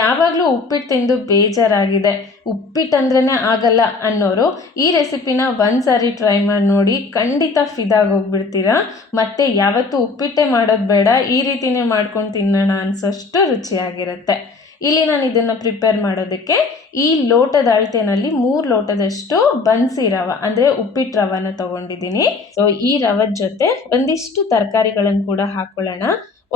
ಯಾವಾಗಲೂ ಉಪ್ಪಿಟ್ಟು ತಿಂದು ಬೇಜಾರಾಗಿದೆ, ಉಪ್ಪಿಟ್ಟಂದ್ರೇ ಆಗಲ್ಲ ಅನ್ನೋರು ಈ ರೆಸಿಪಿನ ಒಂದು ಸಾರಿ ಟ್ರೈ ಮಾಡಿ ನೋಡಿ, ಖಂಡಿತ ಫಿದಾಗೋಗ್ಬಿಡ್ತೀರಾ. ಮತ್ತು ಯಾವತ್ತೂ ಉಪ್ಪಿಟ್ಟೆ ಮಾಡೋದು ಬೇಡ, ಈ ರೀತಿಯೇ ಮಾಡ್ಕೊಂಡು ತಿನ್ನೋಣ ಅನಿಸೋಷ್ಟು ರುಚಿಯಾಗಿರುತ್ತೆ. ಇಲ್ಲಿ ನಾನು ಇದನ್ನು ಪ್ರಿಪೇರ್ ಮಾಡೋದಕ್ಕೆ ಈ ಲೋಟದ ಅಳತೆನಲ್ಲಿ 3 ಲೋಟದಷ್ಟು ಬನ್ಸಿ ರವೆ ಅಂದರೆ ಉಪ್ಪಿಟ್ಟು ರವೆನ ತೊಗೊಂಡಿದ್ದೀನಿ. ಸೊ ಈ ರವದ ಜೊತೆ ಒಂದಿಷ್ಟು ತರಕಾರಿಗಳನ್ನು ಕೂಡ ಹಾಕ್ಕೊಳ್ಳೋಣ.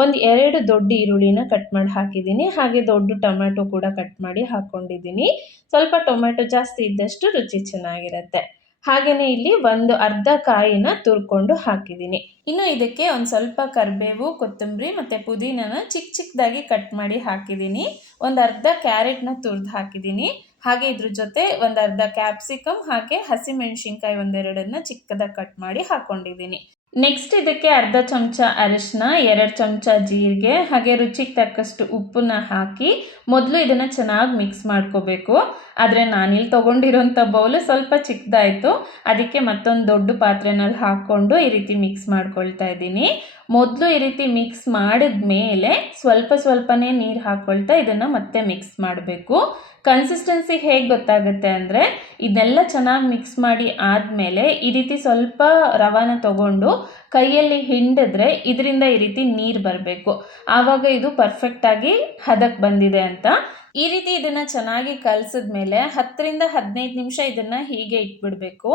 ಒಂದು 2 ದೊಡ್ಡ ಈರುಳ್ಳಿನ ಕಟ್ ಮಾಡಿ ಹಾಕಿದ್ದೀನಿ. ಹಾಗೆ ದೊಡ್ಡ ಟೊಮ್ಯಾಟೊ ಕೂಡ ಕಟ್ ಮಾಡಿ ಹಾಕ್ಕೊಂಡಿದ್ದೀನಿ. ಸ್ವಲ್ಪ ಟೊಮ್ಯಾಟೊ ಜಾಸ್ತಿ ಇದ್ದಷ್ಟು ರುಚಿ ಚೆನ್ನಾಗಿರುತ್ತೆ. ಹಾಗೆಯೇ ಇಲ್ಲಿ ಒಂದು ಅರ್ಧ ಕಾಯಿನ ತುರ್ಕೊಂಡು ಹಾಕಿದ್ದೀನಿ. ಇನ್ನು ಇದಕ್ಕೆ ಒಂದು ಸ್ವಲ್ಪ ಕರಿಬೇವು, ಕೊತ್ತಂಬರಿ ಮತ್ತು ಪುದೀನನ ಚಿಕ್ಕ ಚಿಕ್ಕದಾಗಿ ಕಟ್ ಮಾಡಿ ಹಾಕಿದ್ದೀನಿ. ಒಂದು ಅರ್ಧ ಕ್ಯಾರೆಟ್ನ ತುರಿದು ಹಾಕಿದ್ದೀನಿ. ಹಾಗೆ ಇದ್ರ ಜೊತೆ ಒಂದು ಅರ್ಧ ಕ್ಯಾಪ್ಸಿಕಮ್ ಹಾಗೆ ಹಸಿಮೆಣಸಿನ್ಕಾಯಿ ಒಂದೆರಡನ್ನ ಚಿಕ್ಕದಾಗಿ ಕಟ್ ಮಾಡಿ ಹಾಕ್ಕೊಂಡಿದ್ದೀನಿ. ನೆಕ್ಸ್ಟ್ ಇದಕ್ಕೆ ಅರ್ಧ ಚಮಚ ಅರಿಶಿನ, 2 ಚಮಚ ಜೀರಿಗೆ ಹಾಗೆ ರುಚಿಗೆ ತಕ್ಕಷ್ಟು ಉಪ್ಪನ್ನ ಹಾಕಿ ಮೊದಲು ಇದನ್ನು ಚೆನ್ನಾಗಿ ಮಿಕ್ಸ್ ಮಾಡ್ಕೋಬೇಕು. ಆದರೆ ನಾನಿಲ್ಲಿ ತೊಗೊಂಡಿರೋಂಥ ಬೌಲು ಸ್ವಲ್ಪ ಚಿಕ್ಕದಾಯಿತು, ಅದಕ್ಕೆ ಮತ್ತೊಂದು ದೊಡ್ಡ ಪಾತ್ರೆನಲ್ಲಿ ಹಾಕ್ಕೊಂಡು ಈ ರೀತಿ ಮಿಕ್ಸ್ ಮಾಡ್ಕೊಳ್ತಾ ಇದ್ದೀನಿ. ಮೊದಲು ಈ ರೀತಿ ಮಿಕ್ಸ್ ಮಾಡಿದ ಮೇಲೆ ಸ್ವಲ್ಪ ಸ್ವಲ್ಪನೇ ನೀರು ಹಾಕ್ಕೊಳ್ತಾ ಇದನ್ನು ಮತ್ತೆ ಮಿಕ್ಸ್ ಮಾಡಬೇಕು. ಕನ್ಸಿಸ್ಟೆನ್ಸಿ ಹೇಗೆ ಗೊತ್ತಾಗುತ್ತೆ ಅಂದರೆ ಇದೆಲ್ಲ ಚೆನ್ನಾಗಿ ಮಿಕ್ಸ್ ಮಾಡಿ ಆದಮೇಲೆ ಈ ರೀತಿ ಸ್ವಲ್ಪ ರವಾನ ತಗೊಂಡು ಕೈಯಲ್ಲಿ ಹಿಂಡಿದ್ರೆ ಇದರಿಂದ ಈ ರೀತಿ ನೀರು ಬರಬೇಕು. ಆವಾಗ ಇದು ಪರ್ಫೆಕ್ಟಾಗಿ ಹದಕ್ಕೆ ಬಂದಿದೆ ಅಂತ. ಈ ರೀತಿ ಇದನ್ನು ಚೆನ್ನಾಗಿ ಕಲಸಿದ್ಮೇಲೆ 10ರಿಂದ 15 ನಿಮಿಷ ಇದನ್ನು ಹೀಗೆ ಇಟ್ಬಿಡಬೇಕು.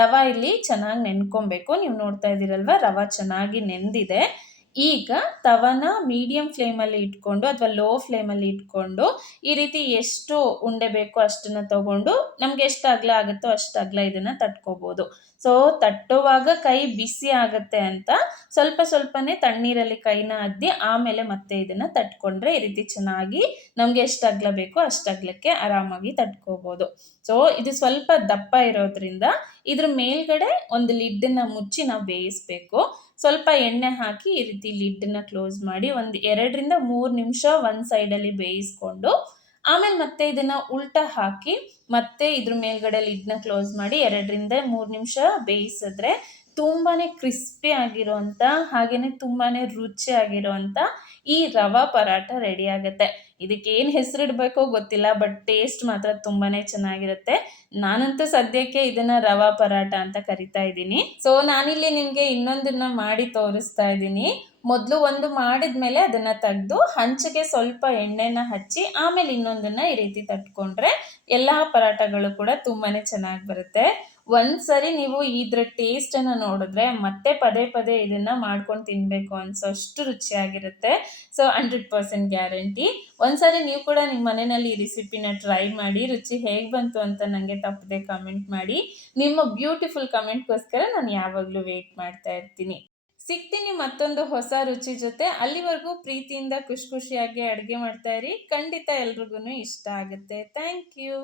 ರವೆ ಇಲ್ಲಿ ಚೆನ್ನಾಗಿ ನೆನ್ಕೊಬೇಕು. ನೀವು ನೋಡ್ತಾ ಇದ್ದೀರಲ್ವ, ರವೆ ಚೆನ್ನಾಗಿ ನೆಂದಿದೆ. ಈಗ ತವನ ಮೀಡಿಯಂ ಫ್ಲೇಮಲ್ಲಿ ಇಟ್ಕೊಂಡು ಅಥವಾ ಲೋ ಫ್ಲೇಮಲ್ಲಿ ಇಟ್ಕೊಂಡು ಈ ರೀತಿ ಎಷ್ಟು ಉಂಡೆ ಬೇಕೋ ಅಷ್ಟನ್ನು ತಗೊಂಡು ನಮ್ಗೆ ಎಷ್ಟು ಅಗಲ ಆಗುತ್ತೋ ಅಷ್ಟು ಅಗಲ ಇದನ್ನು ತಟ್ಕೋಬೋದು. ಸೊ ತಟ್ಟುವಾಗ ಕೈ ಬಿಸಿ ಆಗುತ್ತೆ ಅಂತ ಸ್ವಲ್ಪ ಸ್ವಲ್ಪನೇ ತಣ್ಣೀರಲ್ಲಿ ಕೈನ ಅದ್ದಿ ಆಮೇಲೆ ಮತ್ತೆ ಇದನ್ನು ತಟ್ಕೊಂಡ್ರೆ ಈ ರೀತಿ ಚೆನ್ನಾಗಿ ನಮಗೆ ಎಷ್ಟು ಅಗಲ ಬೇಕೋ ಅಷ್ಟು ಅಗಲಕ್ಕೆ ಆರಾಮಾಗಿ ತಟ್ಕೋಬೋದು. ಸೊ ಇದು ಸ್ವಲ್ಪ ದಪ್ಪ ಇರೋದ್ರಿಂದ ಇದ್ರ ಮೇಲ್ಗಡೆ ಒಂದು ಲಿಡ್ಡನ್ನು ಮುಚ್ಚಿ ನಾವು ಬೇಯಿಸಬೇಕು. ಸ್ವಲ್ಪ ಎಣ್ಣೆ ಹಾಕಿ ಈ ರೀತಿ ಲಿಡ್ಡನ್ನ ಕ್ಲೋಸ್ ಮಾಡಿ ಒಂದು 2ರಿಂದ 3 ನಿಮಿಷ ಒಂದು ಸೈಡಲ್ಲಿ ಬೇಯಿಸ್ಕೊಂಡು ಆಮೇಲೆ ಮತ್ತೆ ಇದನ್ನು ಉಲ್ಟಾ ಹಾಕಿ ಮತ್ತೆ ಇದ್ರ ಮೇಲ್ಗಡೆ ಲಿಡ್ನ ಕ್ಲೋಸ್ ಮಾಡಿ 2ರಿಂದ 3 ನಿಮಿಷ ಬೇಯಿಸಿದ್ರೆ ತುಂಬಾ ಕ್ರಿಸ್ಪಿ ಆಗಿರೋಂಥ ಹಾಗೆಯೇ ತುಂಬಾ ರುಚಿಯಾಗಿರೋಂಥ ಈ ರವಾ ಪರಾಟ ರೆಡಿ ಆಗುತ್ತೆ. ಇದಕ್ಕೆ ಏನು ಹೆಸರಿಡಬೇಕೋ ಗೊತ್ತಿಲ್ಲ, ಬಟ್ ಟೇಸ್ಟ್ ಮಾತ್ರ ತುಂಬಾ ಚೆನ್ನಾಗಿರುತ್ತೆ. ನಾನಂತೂ ಸದ್ಯಕ್ಕೆ ಇದನ್ನು ರವಾ ಪರಾಟ ಅಂತ ಕರಿತಾ ಇದ್ದೀನಿ. ಸೊ ನಾನಿಲ್ಲಿ ನಿಮಗೆ ಇನ್ನೊಂದನ್ನು ಮಾಡಿ ತೋರಿಸ್ತಾ ಇದ್ದೀನಿ. ಮೊದಲು ಒಂದು ಮಾಡಿದ್ಮೇಲೆ ಅದನ್ನು ತೆಗೆದು ಹಂಚಿಗೆ ಸ್ವಲ್ಪ ಎಣ್ಣೆನ ಹಚ್ಚಿ ಆಮೇಲೆ ಇನ್ನೊಂದನ್ನು ಈ ರೀತಿ ತಟ್ಕೊಂಡ್ರೆ ಎಲ್ಲ ಪರಾಟಗಳು ಕೂಡ ತುಂಬಾ ಚೆನ್ನಾಗಿ ಬರುತ್ತೆ. ಒಂದ್ಸರಿ ನೀವು ಇದ್ರ ಟೇಸ್ಟನ್ನು ನೋಡಿದ್ರೆ ಮತ್ತೆ ಪದೇ ಪದೇ ಇದನ್ನು ಮಾಡ್ಕೊಂಡು ತಿನ್ನಬೇಕು ಅನಿಸೋಷ್ಟು ರುಚಿಯಾಗಿರುತ್ತೆ. So 100% guarantee. ಒಂದ್ಸರಿ ನೀವು ಕೂಡ ನಿಮ್ಮ ಮನೆಯಲ್ಲಿ ಈ ರೆಸಿಪಿನ ಟ್ರೈ ಮಾಡಿ, ರುಚಿ ಹೇಗೆ ಬಂತು ಅಂತ ನನಗೆ ತಪ್ಪದೆ ಕಮೆಂಟ್ ಮಾಡಿ. ನಿಮ್ಮ ಬ್ಯೂಟಿಫುಲ್ ಕಮೆಂಟ್ಗೋಸ್ಕರ ನಾನು ಯಾವಾಗಲೂ ವೆಯ್ಟ್ ಮಾಡ್ತಾ ಇರ್ತೀನಿ. ಸಿಗ್ತೀನಿ ಮತ್ತೊಂದು ಹೊಸ ರುಚಿ ಜೊತೆ. ಅಲ್ಲಿವರೆಗೂ ಪ್ರೀತಿಯಿಂದ ಖುಷಿಯಾಗಿ ಅಡುಗೆ ಮಾಡ್ತಾ ಇರಿ. ಖಂಡಿತ ಎಲ್ರಿಗೂ ಇಷ್ಟ ಆಗುತ್ತೆ. Thank you.